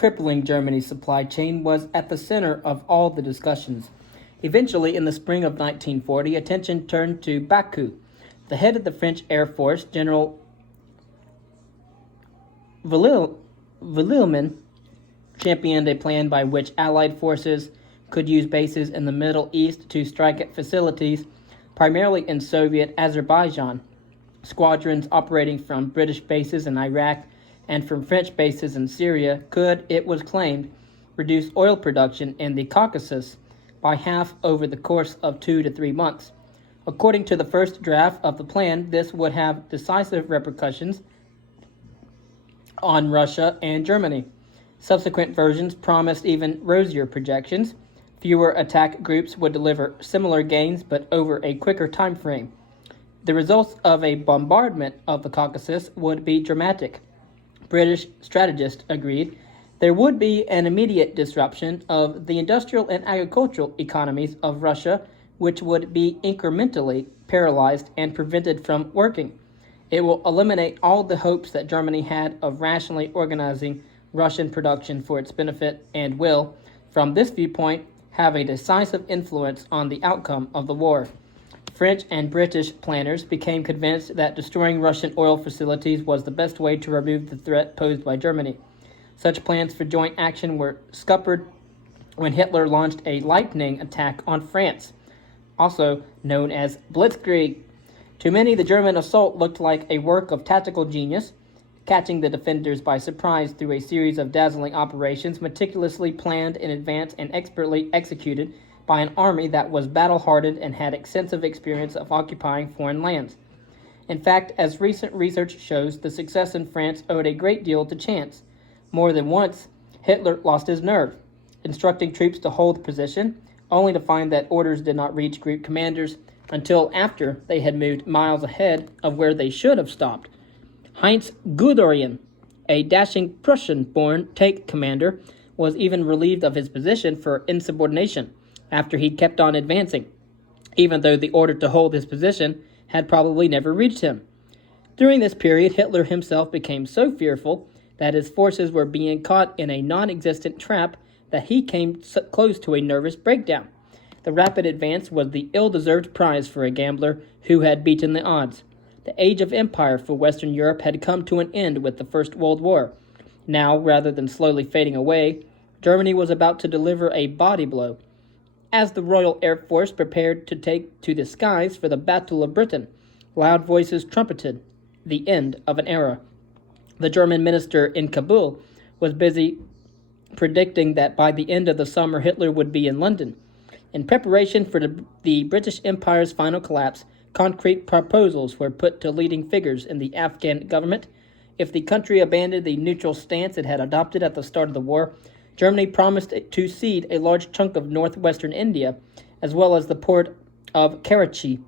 crippling Germany's supply chain was at the center of all the discussions. Eventually, in the spring of 1940, attention turned to Baku. The head of the French Air Force, General Villemain, championed a plan by which Allied forces could use bases in the Middle East to strike at facilities primarily in Soviet Azerbaijan, squadrons operating from British bases in Iraq and from French bases in Syria could, it was claimed, reduce oil production in the Caucasus by half over the course of 2 to 3 months. According to the first draft of the plan, this would have decisive repercussions on Russia and Germany. Subsequent versions promised even rosier projections. Fewer attack groups would deliver similar gains, but over a quicker time frame. The results of a bombardment of the Caucasus would be dramatic. British strategists agreed there would be an immediate disruption of the industrial and agricultural economies of Russia, which would be incrementally paralyzed and prevented from working. It will eliminate all the hopes that Germany had of rationally organizing Russian production for its benefit and will, from this viewpoint, have a decisive influence on the outcome of the war. French and British planners became convinced that destroying Russian oil facilities was the best way to remove the threat posed by Germany. Such plans for joint action were scuppered when Hitler launched a lightning attack on France, also known as Blitzkrieg. To many, the German assault looked like a work of tactical genius, catching the defenders by surprise through a series of dazzling operations meticulously planned in advance and expertly executed by an army that was battle-hardened and had extensive experience of occupying foreign lands. In fact, as recent research shows, the success in France owed a great deal to chance. More than once, Hitler lost his nerve, instructing troops to hold position, only to find that orders did not reach group commanders until after they had moved miles ahead of where they should have stopped. Heinz Guderian, a dashing Prussian-born tank commander, was even relieved of his position for insubordination after he'd kept on advancing, even though the order to hold his position had probably never reached him. During this period, Hitler himself became so fearful that his forces were being caught in a non-existent trap that he came close to a nervous breakdown. The rapid advance was the ill-deserved prize for a gambler who had beaten the odds. The age of empire for Western Europe had come to an end with the First World War. Now, rather than slowly fading away, Germany was about to deliver a body blow. As the Royal Air Force prepared to take to the skies for the Battle of Britain, loud voices trumpeted the end of an era. The German minister in Kabul was busy predicting that by the end of the summer Hitler would be in London. In preparation for the British Empire's final collapse, concrete proposals were put to leading figures in the Afghan government. If the country abandoned the neutral stance it had adopted at the start of the war, Germany promised to cede a large chunk of northwestern India, as well as the port of Karachi,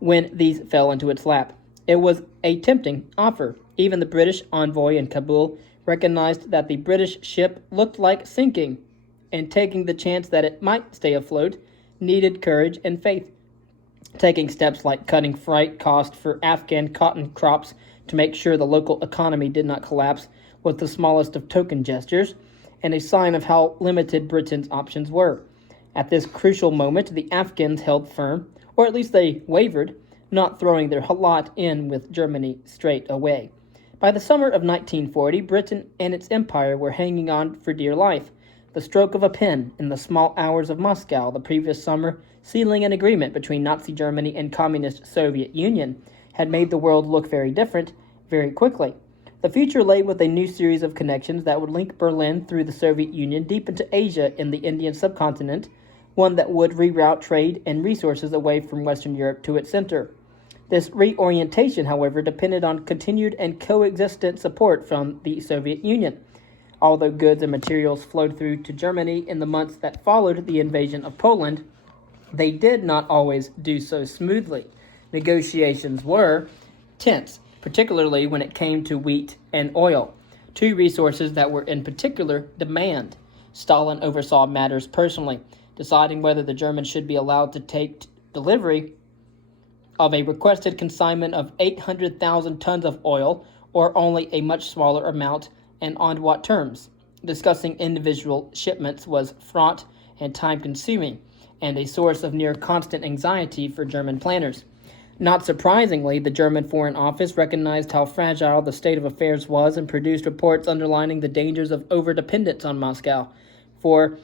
when these fell into its lap. It was a tempting offer. Even the British envoy in Kabul recognized that the British ship looked like sinking, and taking the chance that it might stay afloat needed courage and faith. Taking steps like cutting freight cost for Afghan cotton crops to make sure the local economy did not collapse was the smallest of token gestures, and a sign of how limited Britain's options were. At this crucial moment, the Afghans held firm, or at least they wavered, not throwing their lot in with Germany straight away. By the summer of 1940, Britain and its empire were hanging on for dear life. The stroke of a pen in the small hours of Moscow the previous summer, sealing an agreement between Nazi Germany and Communist Soviet Union, had made the world look very different very quickly. The future lay with a new series of connections that would link Berlin through the Soviet Union deep into Asia in the Indian subcontinent, one that would reroute trade and resources away from Western Europe to its center. This reorientation, however, depended on continued and coexistent support from the Soviet Union. Although goods and materials flowed through to Germany in the months that followed the invasion of Poland, they did not always do so smoothly. Negotiations were tense, particularly when it came to wheat and oil, two resources that were in particular demand. Stalin oversaw matters personally, deciding whether the Germans should be allowed to take delivery of a requested consignment of 800,000 tons of oil or only a much smaller amount, and on what terms. Discussing individual shipments was fraught and time-consuming, and a source of near constant anxiety for German planners. Not surprisingly, the German Foreign Office recognized how fragile the state of affairs was and produced reports underlining the dangers of overdependence on Moscow. For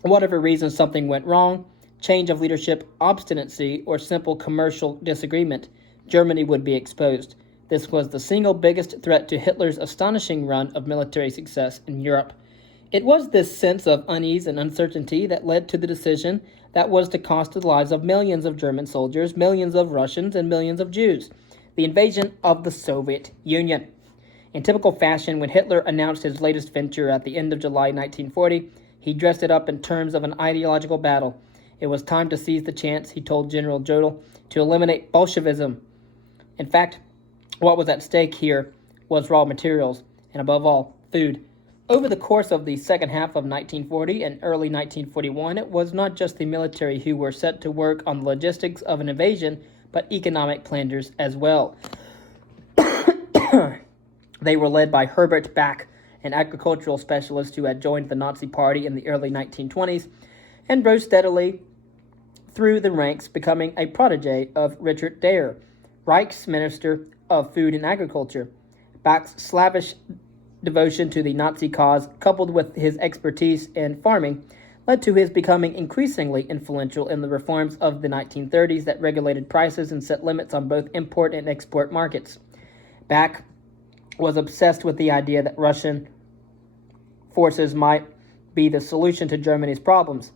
whatever reason something went wrong, change of leadership, obstinacy, or simple commercial disagreement, Germany would be exposed. This was the single biggest threat to Hitler's astonishing run of military success in Europe. It was this sense of unease and uncertainty that led to the decision that was to cost the lives of millions of German soldiers, millions of Russians, and millions of Jews: the invasion of the Soviet Union. In typical fashion, when Hitler announced his latest venture at the end of July 1940, he dressed it up in terms of an ideological battle. It was time to seize the chance, he told General Jodl, to eliminate Bolshevism. In fact, what was at stake here was raw materials, and above all, food. Over the course of the second half of 1940 and early 1941, it was not just the military who were set to work on the logistics of an invasion, but economic planners as well. They were led by Herbert Back, an agricultural specialist who had joined the Nazi Party in the early 1920s and rose steadily through the ranks, becoming a protege of Richard Dare, Reich's Minister of Food and Agriculture. Back's slavish devotion to the Nazi cause, coupled with his expertise in farming, led to his becoming increasingly influential in the reforms of the 1930s that regulated prices and set limits on both import and export markets. Back was obsessed with the idea that Russian forces might be the solution to Germany's problems.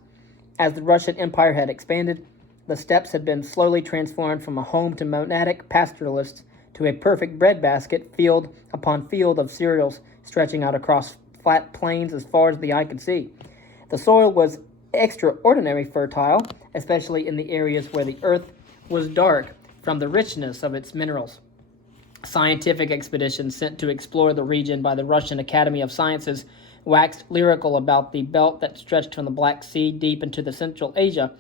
As the Russian Empire had expanded, the steppes had been slowly transformed from a home to nomadic pastoralists to a perfect breadbasket, field upon field of cereals stretching out across flat plains as far as the eye could see. The soil was extraordinarily fertile, especially in the areas where the earth was dark from the richness of its minerals. Scientific expeditions sent to explore the region by the Russian Academy of Sciences waxed lyrical about the belt that stretched from the Black Sea deep into the Central Asia,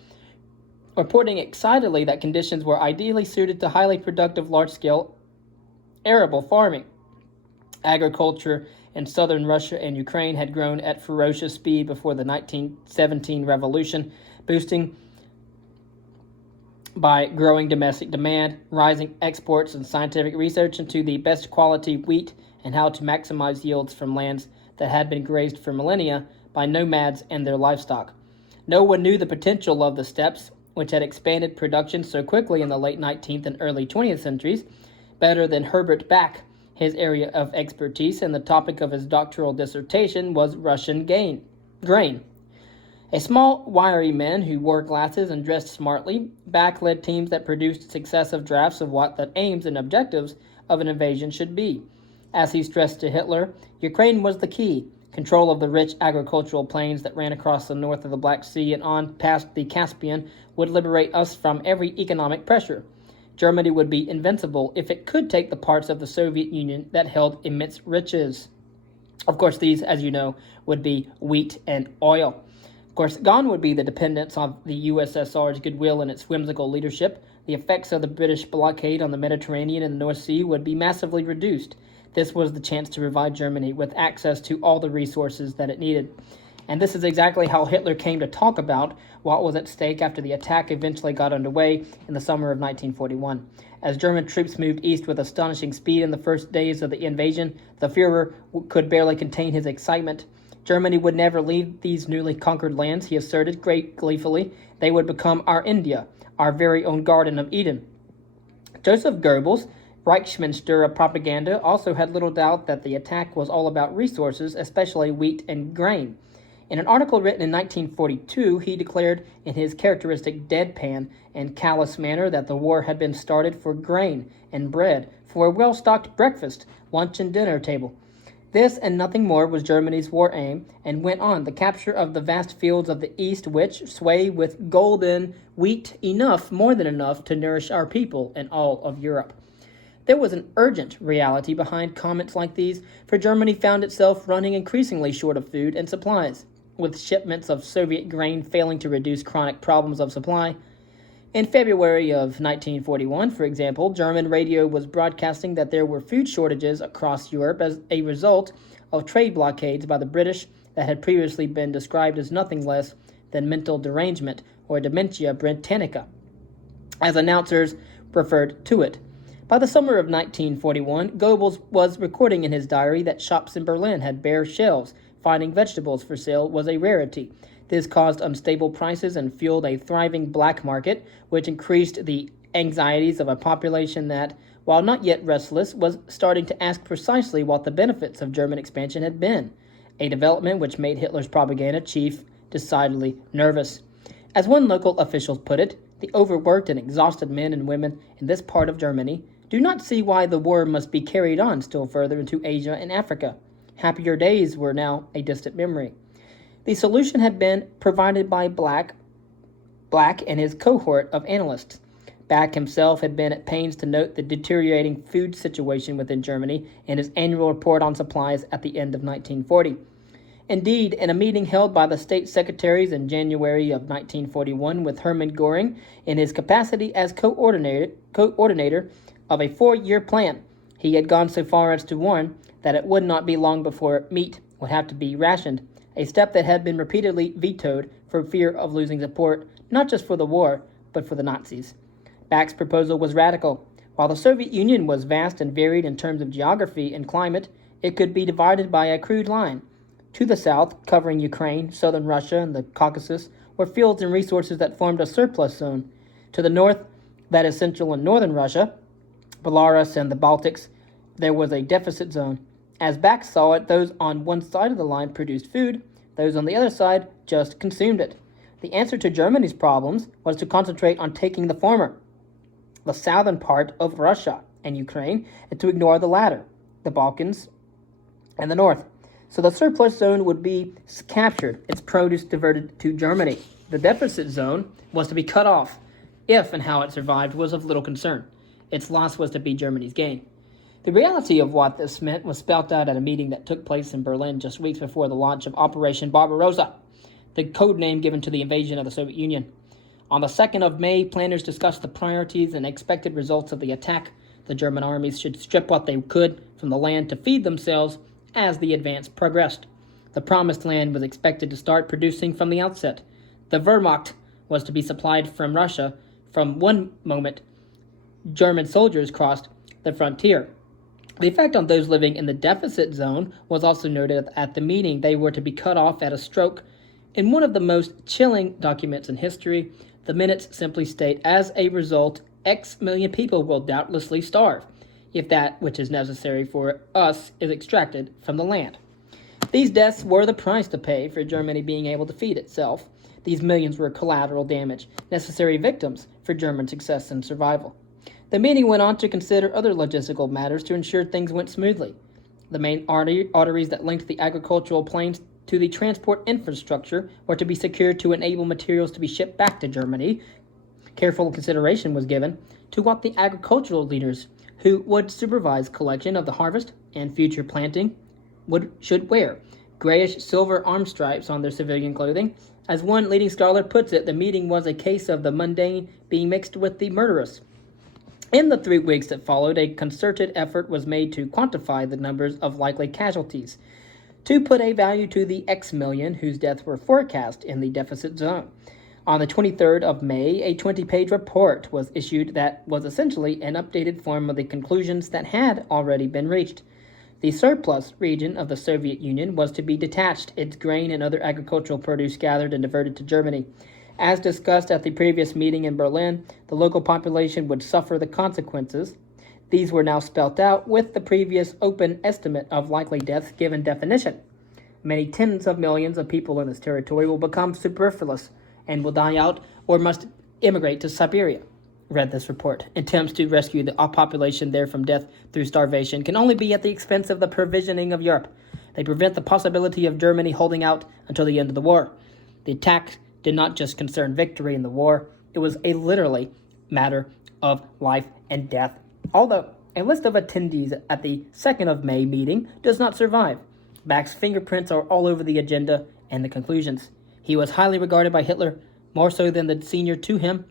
reporting excitedly that conditions were ideally suited to highly productive large-scale arable farming. Agriculture in southern Russia and Ukraine had grown at ferocious speed before the 1917 revolution, boosting by growing domestic demand, rising exports, and scientific research into the best quality wheat and how to maximize yields from lands that had been grazed for millennia by nomads and their livestock. No one knew the potential of the steppes, which had expanded production so quickly in the late 19th and early 20th centuries, better than Herbert Back. His area of expertise and the topic of his doctoral dissertation was Russian grain. A small, wiry man who wore glasses and dressed smartly, Back led teams that produced successive drafts of what the aims and objectives of an invasion should be. As he stressed to Hitler, Ukraine was the key. Control of the rich agricultural plains that ran across the north of the Black Sea and on past the Caspian would liberate us from every economic pressure. Germany would be invincible if it could take the parts of the Soviet Union that held immense riches. Of course, these, as you know, would be wheat and oil. Of course, gone would be the dependence on the USSR's goodwill and its whimsical leadership. The effects of the British blockade on the Mediterranean and the North Sea would be massively reduced. This was the chance to provide Germany with access to all the resources that it needed. And this is exactly how Hitler came to talk about what was at stake after the attack eventually got underway in the summer of 1941. As German troops moved east with astonishing speed in the first days of the invasion, the Führer could barely contain his excitement. Germany would never leave these newly conquered lands, he asserted gleefully. They would become our India, our very own Garden of Eden. Joseph Goebbels, Reichsminister of Propaganda, also had little doubt that the attack was all about resources, especially wheat and grain. In an article written in 1942, he declared in his characteristic deadpan and callous manner that the war had been started for grain and bread, for a well-stocked breakfast, lunch, and dinner table. This and nothing more was Germany's war aim, and went on the capture of the vast fields of the East which sway with golden wheat enough, more than enough, to nourish our people and all of Europe. There was an urgent reality behind comments like these, for Germany found itself running increasingly short of food and supplies, with shipments of Soviet grain failing to reduce chronic problems of supply. In February of 1941, for example, German radio was broadcasting that there were food shortages across Europe as a result of trade blockades by the British that had previously been described as nothing less than mental derangement or dementia Britannica, as announcers referred to it. By the summer of 1941, Goebbels was recording in his diary that shops in Berlin had bare shelves. Finding vegetables for sale was a rarity. This caused unstable prices and fueled a thriving black market, which increased the anxieties of a population that, while not yet restless, was starting to ask precisely what the benefits of German expansion had been, a development which made Hitler's propaganda chief decidedly nervous. As one local official put it, the overworked and exhausted men and women in this part of Germany do not see why the war must be carried on still further into Asia and Africa. Happier days were now a distant memory. The solution had been provided by Black and his cohort of analysts. Back himself had been at pains to note the deteriorating food situation within Germany in his annual report on supplies at the end of 1940. Indeed, in a meeting held by the state secretaries in January of 1941 with Hermann Göring in his capacity as coordinator of a 4-year plan, he had gone so far as to warn that it would not be long before meat would have to be rationed, a step that had been repeatedly vetoed for fear of losing support not just for the war, but for the Nazis. Back's proposal was radical. While the Soviet Union was vast and varied in terms of geography and climate, it could be divided by a crude line. To the south, covering Ukraine, southern Russia, and the Caucasus, were fields and resources that formed a surplus zone. To the north, that is central and northern Russia, Belarus, and the Baltics, there was a deficit zone. As Back saw it, those on one side of the line produced food, those on the other side just consumed it. The answer to Germany's problems was to concentrate on taking the former, the southern part of Russia and Ukraine, and to ignore the latter, the Balkans and the north. So the surplus zone would be captured, its produce diverted to Germany. The deficit zone was to be cut off. If and how it survived was of little concern. Its loss was to be Germany's gain. The reality of what this meant was spelt out at a meeting that took place in Berlin just weeks before the launch of Operation Barbarossa, the code name given to the invasion of the Soviet Union. On the 2nd of May, planners discussed the priorities and expected results of the attack. The German armies should strip what they could from the land to feed themselves as the advance progressed. The promised land was expected to start producing from the outset. The Wehrmacht was to be supplied from Russia from one moment German soldiers crossed the frontier. The effect on those living in the deficit zone was also noted at the meeting. They were to be cut off at a stroke. In one of the most chilling documents in history, the minutes simply state, as a result, X million people will doubtlessly starve, if that which is necessary for us is extracted from the land. These deaths were the price to pay for Germany being able to feed itself. These millions were collateral damage, necessary victims for German success and survival. The meeting went on to consider other logistical matters to ensure things went smoothly. The main arteries that linked the agricultural plains to the transport infrastructure were to be secured to enable materials to be shipped back to Germany. Careful consideration was given to what the agricultural leaders who would supervise collection of the harvest and future planting should wear, grayish-silver arm stripes on their civilian clothing. As one leading scholar puts it, the meeting was a case of the mundane being mixed with the murderous. In the 3 weeks that followed, a concerted effort was made to quantify the numbers of likely casualties, to put a value to the X million whose deaths were forecast in the deficit zone. On the 23rd of May, a 20-page report was issued that was essentially an updated form of the conclusions that had already been reached. The surplus region of the Soviet Union was to be detached, its grain and other agricultural produce gathered and diverted to Germany. As discussed at the previous meeting in Berlin, the local population would suffer the consequences. These were now spelt out with the previous open estimate of likely deaths given definition. Many tens of millions of people in this territory will become superfluous and will die out or must immigrate to Siberia, read this report. Attempts to rescue the population there from death through starvation can only be at the expense of the provisioning of Europe. They prevent the possibility of Germany holding out until the end of the war. The attack did not just concern victory in the war, it was a literally matter of life and death. Although a list of attendees at the 2nd of May meeting does not survive, Back's fingerprints are all over the agenda and the conclusions. He was highly regarded by Hitler, more so than the senior to him,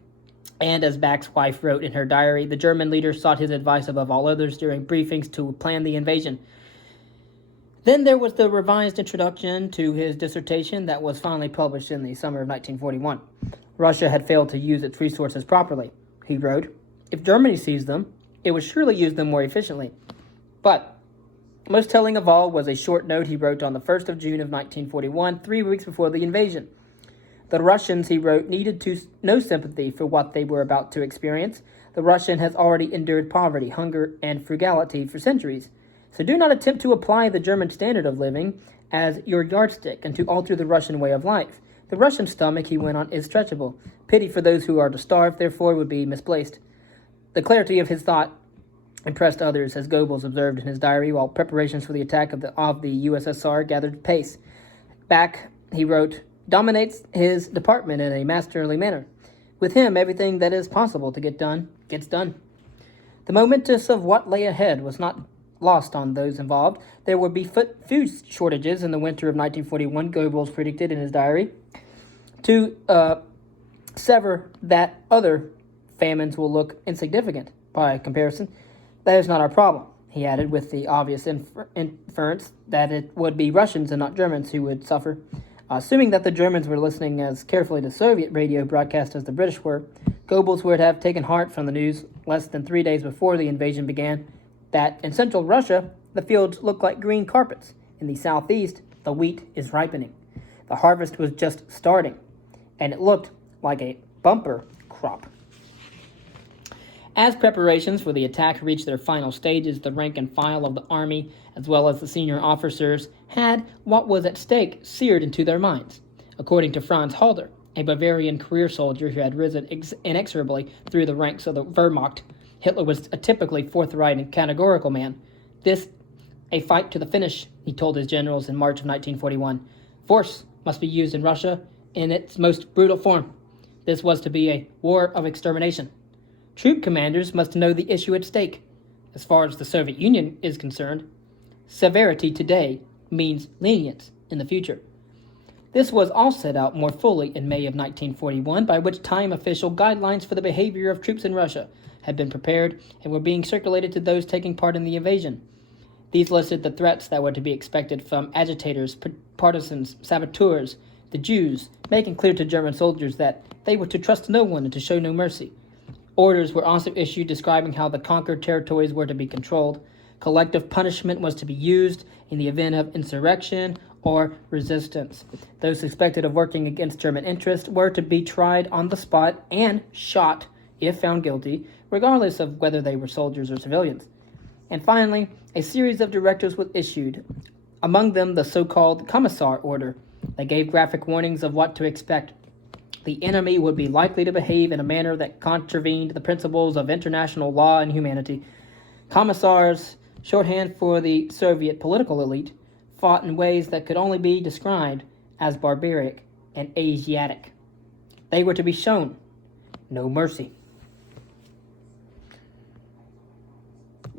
and as Back's wife wrote in her diary, the German leader sought his advice above all others during briefings to plan the invasion. Then there was the revised introduction to his dissertation that was finally published in the summer of 1941. Russia had failed to use its resources properly, he wrote. If Germany seized them, it would surely use them more efficiently. But most telling of all was a short note he wrote on the 1st of June of 1941, 3 weeks before the invasion. The Russians, he wrote, needed no sympathy for what they were about to experience. The Russian has already endured poverty, hunger, and frugality for centuries. So do not attempt to apply the German standard of living as your yardstick and to alter the Russian way of life. The Russian stomach, he went on, is stretchable. Pity for those who are to starve, therefore, would be misplaced. The clarity of his thought impressed others, as Goebbels observed in his diary, while preparations for the attack of the USSR gathered pace. Back, he wrote, dominates his department in a masterly manner. With him, everything that is possible to get done, gets done. The momentous of what lay ahead was not lost on those involved. There would be food shortages in the winter of 1941, Goebbels predicted in his diary. To sever that, other famines will look insignificant by comparison. That is not our problem, he added, with the obvious inference that it would be Russians and not Germans who would suffer. Assuming that the Germans were listening as carefully to Soviet radio broadcasts as the British were, Goebbels would have taken heart from the news less than 3 days before the invasion began that in central Russia, the fields look like green carpets. In the southeast, the wheat is ripening. The harvest was just starting, and it looked like a bumper crop. As preparations for the attack reached their final stages, the rank and file of the army, as well as the senior officers, had what was at stake seared into their minds. According to Franz Halder, a Bavarian career soldier who had risen inexorably through the ranks of the Wehrmacht, Hitler was a typically forthright and categorical man. This, a fight to the finish, he told his generals in March of 1941. Force must be used in Russia in its most brutal form. This was to be a war of extermination. Troop commanders must know the issue at stake. As far as the Soviet Union is concerned, severity today means lenience in the future. This was all set out more fully in May of 1941, by which time official guidelines for the behavior of troops in Russia had been prepared and were being circulated to those taking part in the invasion. These listed the threats that were to be expected from agitators, partisans, saboteurs, the Jews, making clear to German soldiers that they were to trust no one and to show no mercy. Orders were also issued describing how the conquered territories were to be controlled. Collective punishment was to be used in the event of insurrection or resistance. Those suspected of working against German interests were to be tried on the spot and shot if found guilty, regardless of whether they were soldiers or civilians. And finally, a series of directives was issued, among them the so-called Commissar Order, that gave graphic warnings of what to expect. The enemy would be likely to behave in a manner that contravened the principles of international law and humanity. Commissars, shorthand for the Soviet political elite, fought in ways that could only be described as barbaric and Asiatic. They were to be shown no mercy.